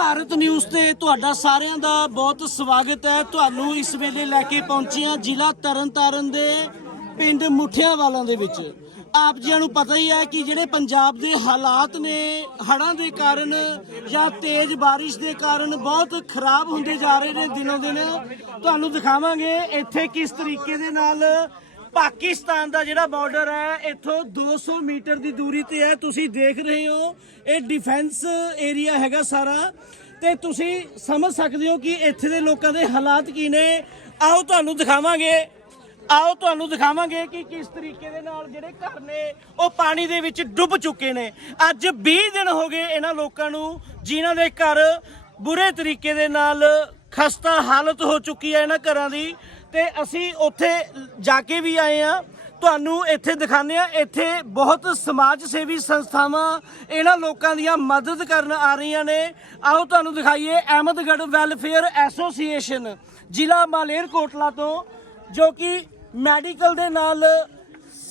Bharat news ਤੇ ਤੁਹਾਡਾ ਸਾਰਿਆਂ ਦਾ ਬਹੁਤ ਸਵਾਗਤ ਹੈ। ਤੁਹਾਨੂੰ ਇਸ ਵੇਲੇ ਲੈ ਕੇ ਪਹੁੰਚੇ ਹਾਂ ਜ਼ਿਲ੍ਹਾ ਤਰਨਤਾਰਨ ਦੇ ਪਿੰਡ ਮੁੱਠਿਆਂ ਵਾਲਾਂ ਦੇ ਵਿੱਚ। ਆਪ ਜੀਆਂ ਨੂੰ ਪਤਾ ਹੀ ਹੈ ਕਿ ਜਿਹੜੇ ਪੰਜਾਬ ਦੇ ਹਾਲਾਤ ਨੇ, ਹੜ੍ਹਾਂ ਦੇ ਕਾਰਨ ਜਾਂ ਤੇਜ਼ ਬਾਰਿਸ਼ ਦੇ ਕਾਰਨ ਬਹੁਤ ਖਰਾਬ ਹੁੰਦੇ ਜਾ ਰਹੇ ਨੇ ਦਿਨੋਂ ਦਿਨ। ਤੁਹਾਨੂੰ ਦਿਖਾਵਾਂਗੇ ਇੱਥੇ ਕਿਸ ਤਰੀਕੇ ਦੇ ਨਾਲ ਪਾਕਿਸਤਾਨ ਦਾ ਜਿਹੜਾ ਬਾਰਡਰ ਹੈ, ਇੱਥੋਂ 200 ਮੀਟਰ ਦੀ ਦੂਰੀ ਤੇ ਹੈ। ਤੁਸੀਂ ਦੇਖ ਰਹੇ ਹੋ, ਇਹ ਡਿਫੈਂਸ ਏਰੀਆ ਹੈਗਾ ਸਾਰਾ। ਤੇ ਤੁਸੀਂ ਸਮਝ ਸਕਦੇ ਹੋ ਕਿ ਇੱਥੇ ਦੇ ਲੋਕਾਂ ਦੇ ਹਾਲਾਤ ਕੀ ਨੇ। ਆਓ ਤੁਹਾਨੂੰ ਦਿਖਾਵਾਂਗੇ। ਆਓ ਤੁਹਾਨੂੰ ਦਿਖਾਵਾਂਗੇ ਕਿ ਕਿਸ ਤਰੀਕੇ ਦੇ ਨਾਲ ਜਿਹੜੇ ਘਰ ਨੇ, ਉਹ ਪਾਣੀ ਦੇ ਵਿੱਚ ਡੁੱਬ ਚੁੱਕੇ ਨੇ। ਅੱਜ 20 ਦਿਨ ਹੋ ਗਏ ਇਹਨਾਂ ਲੋਕਾਂ ਨੂੰ, ਜਿਨ੍ਹਾਂ ਦੇ ਘਰ ਬੁਰੇ ਤਰੀਕੇ ਦੇ ਨਾਲ ਖਸਤਾ ਹਾਲਤ ਹੋ ਚੁੱਕੀ ਹੈ ਇਹਨਾਂ ਘਰਾਂ ਦੀ। ਤੇ ਅਸੀਂ ਉੱਥੇ ਜਾ ਕੇ ਵੀ ਆਏ ਆ ਤੁਹਾਨੂੰ ਇੱਥੇ ਦਿਖਾਉਂਦੇ ਆ ਇੱਥੇ ਬਹੁਤ ਸਮਾਜ ਸੇਵੀ ਸੰਸਥਾਵਾਂ ਇਹਨਾਂ ਲੋਕਾਂ ਦੀਆਂ ਮਦਦ ਕਰਨ ਆ ਰਹੀਆਂ ਨੇ। ਆਓ ਤੁਹਾਨੂੰ ਦਿਖਾਈਏ ਅਹਿਮਦਗੜ੍ਹ ਵੈਲਫੇਅਰ ਐਸੋਸੀਏਸ਼ਨ, ਜ਼ਿਲ੍ਹਾ ਮਾਲੇਰਕੋਟਲਾ ਤੋਂ, ਜੋ ਕਿ ਮੈਡੀਕਲ ਦੇ ਨਾਲ,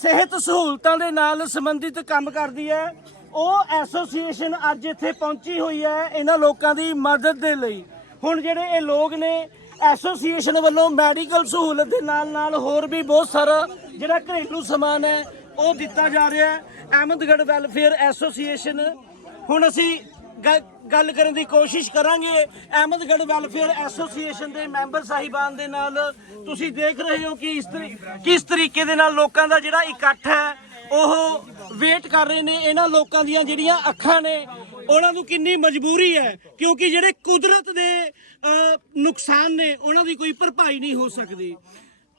ਸਿਹਤ ਸਹੂਲਤਾਂ ਦੇ ਨਾਲ ਸੰਬੰਧਿਤ ਕੰਮ ਕਰਦੀ ਹੈ। ਉਹ ਐਸੋਸੀਏਸ਼ਨ ਅੱਜ ਇੱਥੇ ਪਹੁੰਚੀ ਹੋਈ ਹੈ ਇਹਨਾਂ ਲੋਕਾਂ ਦੀ ਮਦਦ ਦੇ ਲਈ। ਹੁਣ ਜਿਹੜੇ ਇਹ ਲੋਕ ਨੇ ਐਸੋਸੀਏਸ਼ਨ ਵੱਲੋਂ ਮੈਡੀਕਲ ਸਹੂਲਤ ਦੇ ਨਾਲ ਨਾਲ ਹੋਰ ਵੀ ਬਹੁਤ ਸਾਰਾ ਜਿਹੜਾ ਘਰੇਲੂ ਸਮਾਨ ਹੈ, ਉਹ ਦਿੱਤਾ ਜਾ ਰਿਹਾ ਹੈ। Ahmedgarh welfare association. ਹੁਣ ਅਸੀਂ ਗ- ਗੱਲ ਕਰਨ ਦੀ ਕੋਸ਼ਿਸ਼ ਕਰਾਂਗੇ। ਅਹਿਮਦਗੜ੍ਹ ਵੈਲਫੇਅਰ ਐਸੋਸੀਏਸ਼ਨ ਦੇ ਮੈਂਬਰ ਸਾਹਿਬਾਨ ਦੇ ਨਾਲ। ਤੁਸੀਂ ਦੇਖ ਰਹੇ ਹੋ ਕਿ ਇਸ ਤਰੀ- ਕਿਸ ਤਰੀਕੇ ਦੇ ਨਾਲ ਲੋਕਾਂ ਦਾ ਜਿਹੜਾ ਇਕੱਠ ਹੈ, ਉਹ ਵੇਟ ਕਰ ਰਹੇ ਨੇ। ਇਹਨਾਂ ਲੋਕਾਂ ਦੀਆਂ ਜਿਹੜੀਆਂ ਅੱਖਾਂ ਨੇ, ਉਹਨਾਂ ਨੂੰ ਕਿੰਨੀ ਮਜਬੂਰੀ ਹੈ, ਕਿਉਂਕਿ ਜਿਹੜੇ ਕੁਦਰਤ ਦੇ ਨੁਕਸਾਨ ਨੇ, ਉਹਨਾਂ ਦੀ ਕੋਈ ਭਰਪਾਈ ਨਹੀਂ ਹੋ ਸਕਦੀ।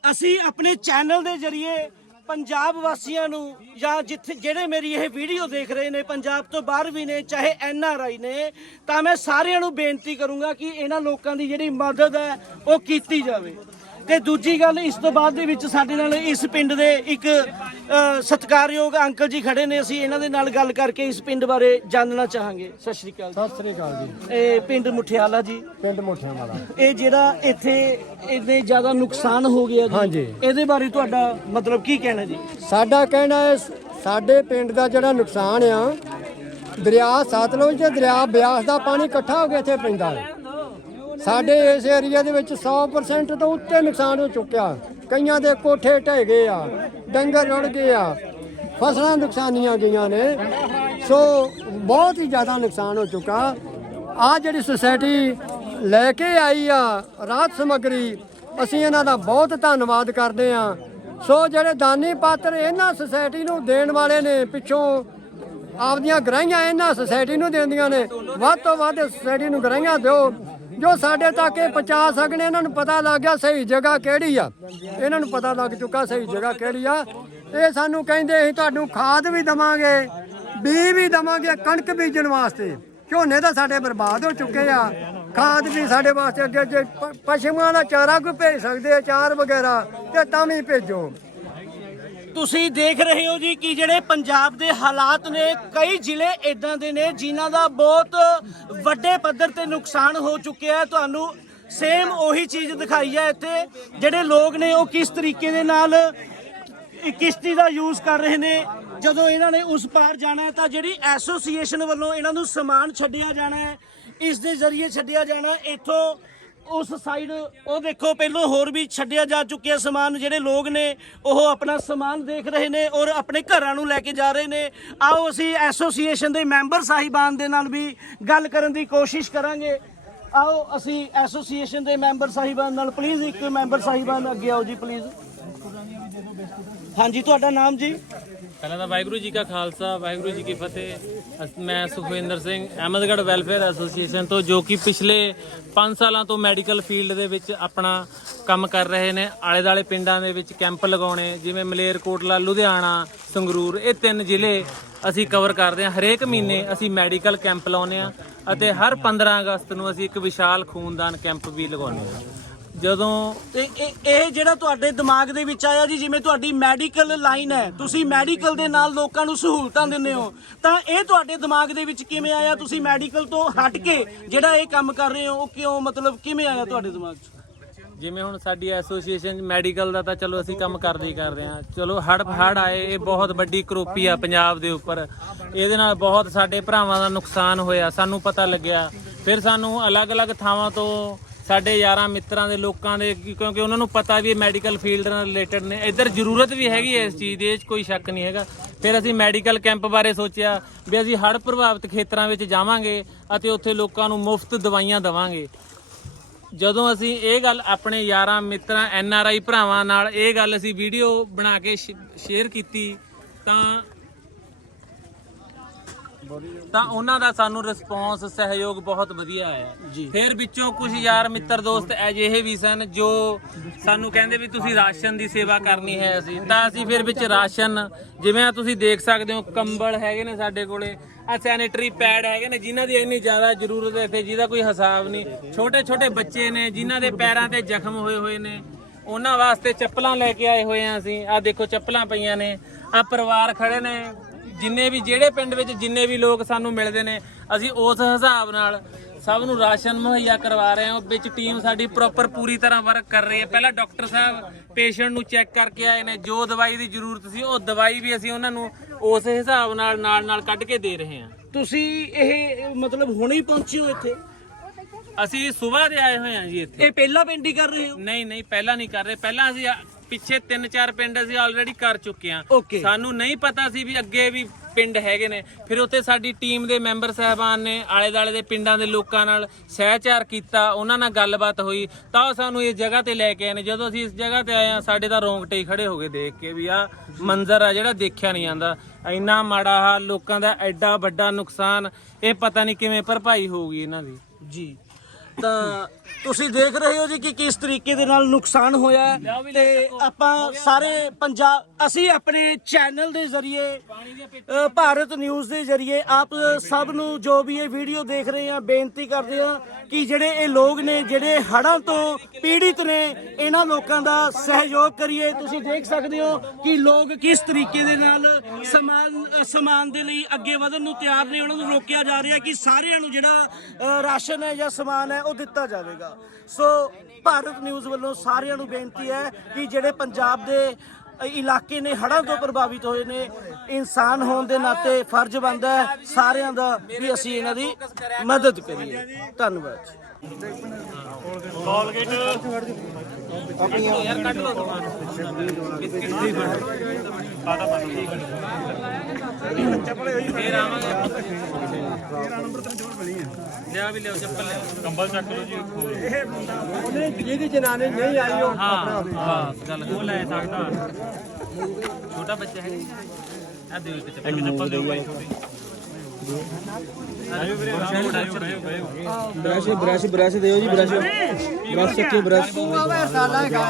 ਅਸੀਂ ਆਪਣੇ ਚੈਨਲ ਦੇ ਜ਼ਰੀਏ ਪੰਜਾਬ ਵਾਸੀਆਂ ਨੂੰ ਜਾਂ ਜਿੱਥੇ ਜਿਹੜੇ ਮੇਰੀ ਇਹ ਵੀਡੀਓ ਦੇਖ ਰਹੇ ਨੇ, ਪੰਜਾਬ ਤੋਂ ਬਾਹਰ ਵੀ ਨੇ, ਚਾਹੇ ਐਨ ਆਰ ਆਈ ਨੇ, ਤਾਂ ਮੈਂ ਸਾਰਿਆਂ ਨੂੰ ਬੇਨਤੀ ਕਰੂੰਗਾ ਕਿ ਇਹਨਾਂ ਲੋਕਾਂ ਦੀ ਜਿਹੜੀ ਮਦਦ ਹੈ, ਉਹ ਕੀਤੀ ਜਾਵੇ। ਤੇ ਦੂਜੀ ਗੱਲ ਇਸ ਤੋਂ ਬਾਅਦ ਦੇ ਵਿੱਚ ਸਾਡੇ ਨਾਲ ਇਸ ਪਿੰਡ ਦੇ ਇੱਕ ਸਤਿਕਾਰਯੋਗ ਅੰਕਲ ਜੀ ਖੜੇ ਨੇ। ਅਸੀਂ ਇਹਨਾਂ ਦੇ ਨਾਲ ਗੱਲ ਕਰਕੇ ਇਸ ਪਿੰਡ ਬਾਰੇ ਜਾਣਨਾ ਚਾਹਾਂਗੇ। ਸਤਿ ਸ਼੍ਰੀ ਅਕਾਲ ਸਤਿ ਸ੍ਰੀ ਅਕਾਲ ਜੀ। ਇਹ ਪਿੰਡ ਮੁਠਿਆਲਾ ਜੀ। ਪਿੰਡ ਮੁੱਠਿਆਂ ਵਾਲਾ ਇਹ ਜਿਹੜਾ ਇੱਥੇ ਇੰਨੇ ਜ਼ਿਆਦਾ ਨੁਕਸਾਨ ਹੋ ਗਿਆ ਜੀ। ਹਾਂਜੀ। ਇਹਦੇ ਬਾਰੇ ਤੁਹਾਡਾ ਮਤਲਬ ਕੀ ਕਹਿਣਾ ਜੀ? ਸਾਡਾ ਕਹਿਣਾ ਹੈ ਸਾਡੇ ਪਿੰਡ ਦਾ ਜਿਹੜਾ ਨੁਕਸਾਨ ਆ ਦਰਿਆ ਸਤਲੁਜ ਤੇ ਦਰਿਆ ਬਿਆਸ ਦਾ ਪਾਣੀ ਇਕੱਠਾ ਹੋ ਕੇ ਇੱਥੇ ਪੈਂਦਾ ਹੈ ਸਾਡੇ ਇਸ ਏਰੀਆ ਦੇ ਵਿੱਚ 100% ਤੋਂ ਉੱਤੇ ਨੁਕਸਾਨ ਹੋ ਚੁੱਕਿਆ। ਕਈਆਂ ਦੇ ਕੋਠੇ ਢਹਿ ਗਏ ਆ, ਡੰਗਰ ਰੁੜ ਗਏ ਆ, ਫਸਲਾਂ ਨੁਕਸਾਨੀਆਂ ਗਈਆਂ ਨੇ। ਸੋ ਬਹੁਤ ਹੀ ਜ਼ਿਆਦਾ ਨੁਕਸਾਨ ਹੋ ਚੁੱਕਾ। ਆ ਜਿਹੜੀ ਸੁਸਾਇਟੀ ਲੈ ਕੇ ਆਈ ਆ ਰਾਹਤ ਸਮੱਗਰੀ, ਅਸੀਂ ਇਹਨਾਂ ਦਾ ਬਹੁਤ ਧੰਨਵਾਦ ਕਰਦੇ ਆ ਸੋ ਜਿਹੜੇ ਦਾਨੀ ਪਾਤਰ ਇਹਨਾਂ ਸੁਸਾਇਟੀ ਨੂੰ ਦੇਣ ਵਾਲੇ ਨੇ, ਪਿੱਛੋਂ ਆਪਦੀਆਂ ਗਰਾਈਆਂ ਇਹਨਾਂ ਸੁਸਾਇਟੀ ਨੂੰ ਦਿੰਦੀਆਂ ਨੇ, ਵੱਧ ਤੋਂ ਵੱਧ ਸੁਸਾਇਟੀ ਨੂੰ ਗਰਾਈਆਂ ਦਿਓ। ਜੋ ਸਾਡੇ ਤੱਕ ਇਹ ਪਹੁੰਚਾ ਸਕਣ, ਇਹਨਾਂ ਨੂੰ ਪਤਾ ਲੱਗ ਗਿਆ ਸਹੀ ਜਗ੍ਹਾ ਕਿਹੜੀ ਆ। ਇਹਨਾਂ ਨੂੰ ਪਤਾ ਲੱਗ ਚੁੱਕਾ ਸਹੀ ਜਗ੍ਹਾ ਕਿਹੜੀ ਆ। ਇਹ ਸਾਨੂੰ ਕਹਿੰਦੇ ਅਸੀਂ ਤੁਹਾਨੂੰ ਖਾਦ ਵੀ ਦਵਾਂਗੇ ਬੀ ਵੀ ਦਵਾਂਗੇ, ਕਣਕ ਬੀਜਣ ਵਾਸਤੇ। ਝੋਨੇ ਤਾਂ ਸਾਡੇ ਬਰਬਾਦ ਹੋ ਚੁੱਕੇ ਆ। ਖਾਦ ਵੀ ਸਾਡੇ ਵਾਸਤੇ ਅੱਗੇ ਜੇ ਪਸ਼ੂਆਂ ਦਾ ਚਾਰਾ ਕੋਈ ਭੇਜ ਸਕਦੇ ਆ ਚਾਰ ਵਗੈਰਾ, ਤੇ ਤਾਂ ਵੀ ਭੇਜੋ। ਤੁਸੀਂ ਦੇਖ ਰਹੇ ਹੋ ਜੀ ਕਿ ਜਿਹੜੇ ਪੰਜਾਬ ਦੇ ਹਾਲਾਤ ਨੇ, ਕਈ ਜ਼ਿਲ੍ਹੇ ਇਦਾਂ ਦੇ ਨੇ ਜਿਨ੍ਹਾਂ ਦਾ ਬਹੁਤ ਵੱਡੇ ਪੱਧਰ ਤੇ ਨੁਕਸਾਨ ਹੋ ਚੁੱਕਿਆ ਹੈ। ਤੁਹਾਨੂੰ ਸੇਮ ਉਹੀ ਚੀਜ਼ ਦਿਖਾਈ ਹੈ ਇੱਥੇ, ਜਿਹੜੇ ਲੋਕ ਨੇ ਉਹ ਕਿਸ ਤਰੀਕੇ ਦੇ ਨਾਲ ਕਿਸ਼ਤੀ ਦਾ ਯੂਜ਼ ਕਰ ਰਹੇ ਨੇ। ਜਦੋਂ ਇਹਨਾਂ ਨੇ ਉਸ ਪਾਰ ਜਾਣਾ ਹੈ ਤਾਂ ਜਿਹੜੀ ਐਸੋਸੀਏਸ਼ਨ ਵੱਲੋਂ ਇਹਨਾਂ ਨੂੰ ਸਮਾਨ ਛੱਡਿਆ ਜਾਣਾ ਹੈ, ਇਸ ਦੇ ਜ਼ਰੀਏ ਛੱਡਿਆ ਜਾਣਾ ਇੱਥੋਂ ਉਸ ਸਾਈਡ ਉਹ ਦੇਖੋ, ਪਹਿਲੋਂ ਹੋਰ ਵੀ ਛੱਡਿਆ ਜਾ ਚੁੱਕਿਆ ਸਮਾਨ, ਜਿਹੜੇ ਲੋਕ ਨੇ, ਉਹ ਆਪਣਾ ਸਮਾਨ ਦੇਖ ਰਹੇ ਨੇ ਔਰ ਆਪਣੇ ਘਰਾਂ ਨੂੰ ਲੈ ਕੇ ਜਾ ਰਹੇ ਨੇ। ਆਓ ਅਸੀਂ ਐਸੋਸੀਏਸ਼ਨ ਦੇ ਮੈਂਬਰ ਸਾਹਿਬਾਨ ਦੇ ਨਾਲ ਵੀ ਗੱਲ ਕਰਨ ਦੀ ਕੋਸ਼ਿਸ਼ ਕਰਾਂਗੇ। ਆਓ ਅਸੀਂ ਐਸੋਸੀਏਸ਼ਨ ਦੇ ਮੈਂਬਰ ਸਾਹਿਬਾਨ ਨਾਲ ਪਲੀਜ਼ ਇੱਕ ਮੈਂਬਰ ਸਾਹਿਬਾਨ ਅੱਗੇ ਆਓ ਜੀ ਪਲੀਜ਼ ਹਾਂਜੀ, ਤੁਹਾਡਾ ਨਾਮ ਜੀ? ਪਹਿਲਾਂ ਤਾਂ ਵਾਹਿਗੁਰੂ ਜੀ ਕਾ ਖਾਲਸਾ, ਵਾਹਿਗੁਰੂ ਜੀ ਕੀ ਫਤਿਹ। ਅਸ- ਮੈਂ ਸੁਖਵਿੰਦਰ ਸਿੰਘ, ਅਹਿਮਦਗੜ੍ਹ ਵੈਲਫੇਅਰ ਐਸੋਸੀਏਸ਼ਨ ਤੋਂ, ਜੋ ਕਿ ਪਿਛਲੇ 5 ਸਾਲਾਂ ਤੋਂ ਮੈਡੀਕਲ ਫੀਲਡ ਦੇ ਵਿੱਚ ਆਪਣਾ ਕੰਮ ਕਰ ਰਹੇ ਨੇ। ਆਲੇ ਦਾਲੇ ਪਿੰਡਾਂ ਦੇ ਵਿੱਚ ਕੈਂਪ ਲਗਾਉਣੇ, ਜਿਵੇਂ ਮਲੇਰਕੋਟਲਾ, ਲੁਧਿਆਣਾ, ਸੰਗਰੂਰ, ਇਹ ਤਿੰਨ ਜ਼ਿਲ੍ਹੇ ਅਸੀਂ ਕਵਰ ਕਰਦੇ ਹਾਂ। ਹਰੇਕ ਮਹੀਨੇ ਅਸੀਂ ਮੈਡੀਕਲ ਕੈਂਪ ਲਾਉਂਦੇ ਹਾਂ ਅਤੇ ਹਰ 15 ਅਗਸਤ ਨੂੰ ਅਸੀਂ ਇੱਕ ਵਿਸ਼ਾਲ ਖੂਨਦਾਨ ਕੈਂਪ ਵੀ ਲਗਾਉਂਦੇ ਹਾਂ। ਜਦੋਂ ਤੇ ਇਹ ਇਹ ਜਿਹੜਾ ਤੁਹਾਡੇ ਦਿਮਾਗ ਦੇ ਵਿੱਚ ਆਇਆ ਜੀ, ਜਿਵੇਂ ਤੁਹਾਡੀ ਮੈਡੀਕਲ ਲਾਈਨ ਹੈ, ਤੁਸੀਂ ਮੈਡੀਕਲ ਦੇ ਨਾਲ ਲੋਕਾਂ ਨੂੰ ਸਹੂਲਤਾਂ ਦਿੰਦੇ ਹੋ, ਤਾਂ ਇਹ ਤੁਹਾਡੇ ਦਿਮਾਗ ਦੇ ਵਿੱਚ ਕਿਵੇਂ ਆਇਆ? ਤੁਸੀਂ ਮੈਡੀਕਲ ਤੋਂ ਹਟ ਕੇ ਜਿਹੜਾ ਇਹ ਕੰਮ ਕਰ ਰਹੇ ਹੋ, ਉਹ ਕਿਉਂ, ਮਤਲਬ ਕਿਵੇਂ ਆਇਆ ਤੁਹਾਡੇ ਦਿਮਾਗ 'ਚ? ਜਿਵੇਂ ਹੁਣ ਸਾਡੀ ਐਸੋਸੀਏਸ਼ਨ ਮੈਡੀਕਲ ਦਾ ਤਾਂ ਚਲੋ ਅਸੀਂ ਕੰਮ ਕਰਦੇ ਹੀ ਕਰਦੇ ਹਾਂ। ਚਲੋ ਹੜ ਹੜ ਆਏ, ਇਹ ਬਹੁਤ ਵੱਡੀ ਕਰੋਪੀ ਆ ਪੰਜਾਬ ਦੇ ਉੱਪਰ। ਇਹਦੇ ਨਾਲ ਬਹੁਤ ਸਾਡੇ ਭਰਾਵਾਂ ਦਾ ਨੁਕਸਾਨ ਹੋਇਆ, ਸਾਨੂੰ ਪਤਾ ਲੱਗਿਆ। ਫਿਰ ਸਾਨੂੰ ਅਲੱਗ-ਅਲੱਗ ਥਾਵਾਂ ਤੋਂ ਸਾਡੇ ਯਾਰਾਂ ਮਿੱਤਰਾਂ ਦੇ ਲੋਕਾਂ ਦੇ ਕਿਉਂਕਿ ਉਹਨਾਂ ਨੂੰ ਪਤਾ ਵੀ ਇਹ ਮੈਡੀਕਲ ਫੀਲਡ ਨਾਲ ਰਿਲੇਟਡ ਨੇ। ਇੱਧਰ ਜ਼ਰੂਰਤ ਵੀ ਹੈਗੀ ਹੈ ਇਸ ਚੀਜ਼ ਦੀ, ਇਹ 'ਚ ਕੋਈ ਸ਼ੱਕ ਨਹੀਂ ਹੈਗਾ। ਫਿਰ ਅਸੀਂ ਮੈਡੀਕਲ ਕੈਂਪ ਬਾਰੇ ਸੋਚਿਆ ਵੀ ਅਸੀਂ ਹੜ੍ਹ ਪ੍ਰਭਾਵਿਤ ਖੇਤਰਾਂ ਵਿੱਚ ਜਾਵਾਂਗੇ ਅਤੇ ਉੱਥੇ ਲੋਕਾਂ ਨੂੰ ਮੁਫਤ ਦਵਾਈਆਂ ਦੇਵਾਂਗੇ। ਜਦੋਂ ਅਸੀਂ ਇਹ ਗੱਲ ਆਪਣੇ ਯਾਰਾਂ ਮਿੱਤਰਾਂ ਐਨ ਆਰ ਆਈ ਭਰਾਵਾਂ ਨਾਲ ਇਹ ਗੱਲ ਅਸੀਂ ਵੀਡੀਓ ਬਣਾ ਕੇ ਸ਼ੇਅਰ ਕੀਤੀ, ਤਾਂ ਤਾਂ ਉਹਨਾਂ ਦਾ ਸਾਨੂੰ ਰਿਸਪੌਂਸ ਸਹਿਯੋਗ ਬਹੁਤ ਵਧੀਆ ਆਇਆ ਜੀ। ਫਿਰ ਵਿੱਚੋਂ ਕੁਝ ਯਾਰ ਮਿੱਤਰ ਦੋਸਤ ਅਜਿਹੇ ਵੀ ਸਨ ਜੋ ਸਾਨੂੰ ਕਹਿੰਦੇ ਵੀ ਤੁਸੀਂ ਰਾਸ਼ਨ ਦੀ ਸੇਵਾ ਕਰਨੀ ਹੈ ਅਸੀਂ। ਤਾਂ ਅਸੀਂ ਫਿਰ ਵਿੱਚ ਰਾਸ਼ਨ ਜਿਵੇਂ ਤੁਸੀਂ ਦੇਖ ਸਕਦੇ ਹੋ ਕੰਬਲ ਹੈਗੇ ਨੇ ਸਾਡੇ ਕੋਲੇ। ਆ ਸੈਨੀਟਰੀ ਪੈਡ ਹੈਗੇ ਨੇ ਜਿਨ੍ਹਾਂ ਦੀ ਇੰਨੀ ਜ਼ਿਆਦਾ ਜ਼ਰੂਰਤ ਹੈ ਇੱਥੇ ਜਿਹਦਾ ਕੋਈ ਹਿਸਾਬ ਨਹੀਂ। ਛੋਟੇ ਛੋਟੇ ਬੱਚੇ ਨੇ ਜਿਨ੍ਹਾਂ ਦੇ ਪੈਰਾਂ ਤੇ ਜ਼ਖਮ ਹੋਏ ਹੋਏ ਨੇ। ਉਹਨਾਂ ਵਾਸਤੇ ਚੱਪਲਾਂ ਲੈ ਕੇ ਆਏ ਹੋਏ ਆ ਅਸੀਂ। ਆ ਦੇਖੋ ਚੱਪਲਾਂ ਪਈਆਂ ਨੇ। ਆ ਪਰਿਵਾਰ ਖੜੇ ਨੇ। ਜਿੰਨੇ ਵੀ ਜਿਹੜੇ ਪਿੰਡ ਵਿੱਚ ਜਿੰਨੇ ਵੀ ਲੋਕ ਸਾਨੂੰ ਮਿਲਦੇ ਨੇ ਅਸੀਂ ਉਸ ਹਿਸਾਬ ਨਾਲ ਸਭ ਨੂੰ ਰਾਸ਼ਨ ਮੁਹੱਈਆ ਕਰਵਾ ਰਹੇ ਹਾਂ। ਵਿੱਚ ਟੀਮ ਸਾਡੀ ਪ੍ਰੋਪਰ ਪੂਰੀ ਤਰ੍ਹਾਂ ਵਰਕ ਕਰ ਰਹੀ ਹੈ। ਪਹਿਲਾਂ ਡਾਕਟਰ ਸਾਹਿਬ ਪੇਸ਼ੈਂਟ ਨੂੰ ਚੈੱਕ ਕਰਕੇ ਆਏ ਨੇ ਜੋ ਦਵਾਈ ਦੀ ਜ਼ਰੂਰਤ ਸੀ ਉਹ ਦਵਾਈ ਵੀ ਅਸੀਂ ਉਹਨਾਂ ਨੂੰ ਉਸ ਹਿਸਾਬ ਨਾਲ ਨਾਲ ਨਾਲ ਕੱਢ ਕੇ ਦੇ ਰਹੇ ਹਾਂ। ਤੁਸੀਂ ਇਹ ਮਤਲਬ ਹੁਣੇ ਹੀ ਪਹੁੰਚੇ ਹੋ ਇੱਥੇ? ਅਸੀਂ ਸਵੇਰ ਦੇ ਆਏ ਹੋਏ ਹਾਂ ਜੀ ਇੱਥੇ। ਇਹ ਪਹਿਲਾ ਪਿੰਡ ਹੀ ਕਰ ਰਹੇ ਹੋ? ਨਹੀਂ ਨਹੀਂ ਪਹਿਲਾਂ ਨਹੀਂ ਕਰ ਰਹੇ। ਪਹਿਲਾਂ ਅਸੀਂ ਪਿੱਛੇ ਤਿੰਨ ਚਾਰ ਪਿੰਡ ਅਸੀਂ ਆਲਰੇਡੀ ਕਰ ਚੁੱਕੇ ਹਾਂ। Okay. ਸਾਨੂੰ ਨਹੀਂ ਪਤਾ ਸੀ ਵੀ ਅੱਗੇ ਵੀ ਪਿੰਡ ਹੈਗੇ ਨੇ। ਫਿਰ ਉੱਥੇ ਸਾਡੀ ਟੀਮ ਦੇ ਮੈਂਬਰ ਸਹਿਬਾਨ ਨੇ ਆਲੇ ਦਾਲੇ ਦੇ ਪਿੰਡਾਂ ਦੇ ਲੋਕਾਂ ਨਾਲ ਸਹਿਚਾਰ ਕੀਤਾ ਉਹਨਾਂ ਨਾਲ ਗੱਲਬਾਤ ਹੋਈ। ਤਾਂ ਉਹ ਸਾਨੂੰ ਇਸ ਜਗ੍ਹਾ ਤੇ ਲੈ ਕੇ ਆਏ ਨੇ। ਜਦੋਂ ਅਸੀਂ ਇਸ ਜਗ੍ਹਾ ਤੇ ਆਏ ਆ ਸਾਡੇ ਤਾਂ ਰੋਂਗਟੇ ਹੀ ਖੜੇ ਹੋ ਗਏ ਦੇਖ ਕੇ ਵੀ ਆ ਮੰਜ਼ਰ ਆ ਜਿਹੜਾ ਦੇਖਿਆ ਨਹੀਂ ਜਾਂਦਾ। ਇੰਨਾ ਮਾੜਾ ਹਾਲ ਲੋਕਾਂ ਦਾ ਐਡਾ ਵੱਡਾ ਨੁਕਸਾਨ ਇਹ ਪਤਾ ਨਹੀਂ ਕਿਵੇਂ ਭਰਪਾਈ ਹੋਊਗੀ ਇਹਨਾਂ ਦੀ। ਜੀ। ਤਾਂ ਤੁਸੀਂ ਦੇਖ ਰਹੇ ਹੋ ਜੀ ਕਿ ਕਿਸ ਤਰੀਕੇ ਦੇ ਨਾਲ ਨੁਕਸਾਨ ਹੋਇਆ ਹੈ। ਤੇ ਆਪਾਂ ਸਾਰੇ ਪੰਜਾਬ ਅਸੀਂ ਆਪਣੇ ਚੈਨਲ ਦੇ ਜ਼ਰੀਏ ਅ, ਭਾਰਤ ਨਿਊਜ਼ ਦੇ ਜ਼ਰੀਏ ਆਪ ਸਭ ਨੂੰ ਜੋ ਵੀ ਇਹ ਵੀਡੀਓ ਦੇਖ ਰਹੇ ਆ ਬੇਨਤੀ ਕਰਦੇ ਆ ਕਿ ਜਿਹੜੇ ਇਹ ਲੋਕ ਨੇ ਜਿਹੜੇ ਹੜ੍ਹਾਂ ਤੋਂ ਪੀੜਿਤ ਨੇ ਇਹਨਾਂ ਲੋਕਾਂ ਦਾ ਸਹਿਯੋਗ ਕਰੀਏ। ਤੁਸੀਂ ਦੇਖ ਸਕਦੇ ਹੋ ਕਿ ਲੋਕ ਕਿਸ ਤਰੀਕੇ ਦੇ ਨਾਲ ਸਮਾਨ ਅ, ਸਮਾਨ ਦੇ ਲਈ ਅੱਗੇ ਵਧਣ ਨੂੰ ਤਿਆਰ ਨੇ। ਉਹਨਾਂ ਨੂੰ ਰੋਕਿਆ ਜਾ ਰਿਹਾ ਕਿ ਸਾਰਿਆਂ ਨੂੰ ਜਿਹੜਾ ਅ, ਰਾਸ਼ਨ ਹੈ ਜਾਂ ਸਮਾਨ ਹੈ ਉਹ ਦਿੱਤਾ ਜਾਵੇਗਾ। ਸੋ ਭਾਰਤ ਨਿਊਜ਼ ਵੱਲੋਂ ਸਾਰਿਆਂ ਨੂੰ ਬੇਨਤੀ ਹੈ ਕਿ ਜਿਹੜੇ ਪੰਜਾਬ ਦੇ ਇਲਾਕੇ ਨੇ ਹੜ੍ਹਾਂ ਤੋਂ ਪ੍ਰਭਾਵਿਤ ਹੋਏ ਨੇ, ਇਨਸਾਨ ਹੋਣ ਦੇ ਨਾਤੇ ਫਰਜ਼ ਬਣਦਾ ਹੈ ਸਾਰਿਆਂ ਦਾ ਵੀ ਅਸੀਂ ਇਹਨਾਂ ਦੀ ਮਦਦ ਕਰੀਏ। ਧੰਨਵਾਦ ਯਾਰ ਕੱਢ ਲਓ ਫੇਰ ਆਵਾਂਗੇ। ਲਿਆ ਵੀ ਲਿਓ ਚੱਪਲ ਲਿਓ ਕੰਬਲ ਚੱਕ ਲਓ ਜੀ ਜਿਹਦੀ ਜਨਾਨੀ ਨਹੀਂ ਆਈ ਉਹ ਹਾਂ ਬਸ ਗੱਲ ਉਹ ਲੈ ਸਕਦਾ। ਛੋਟਾ ਬੱਚਾ ਹੈ। ਆ ਦਿਓ ਇੱਕ ਚੱਪਲ। ਇੱਕ ਬ੍ਰਸ਼ ਬ੍ਰਸ਼ ਬ੍ਰਸ਼ ਦਿਓ ਜੀ ਬ੍ਰਸ਼। Brush ਚੱਕਿਓ brush. ਸਾਲਾ ਹੈਗਾ।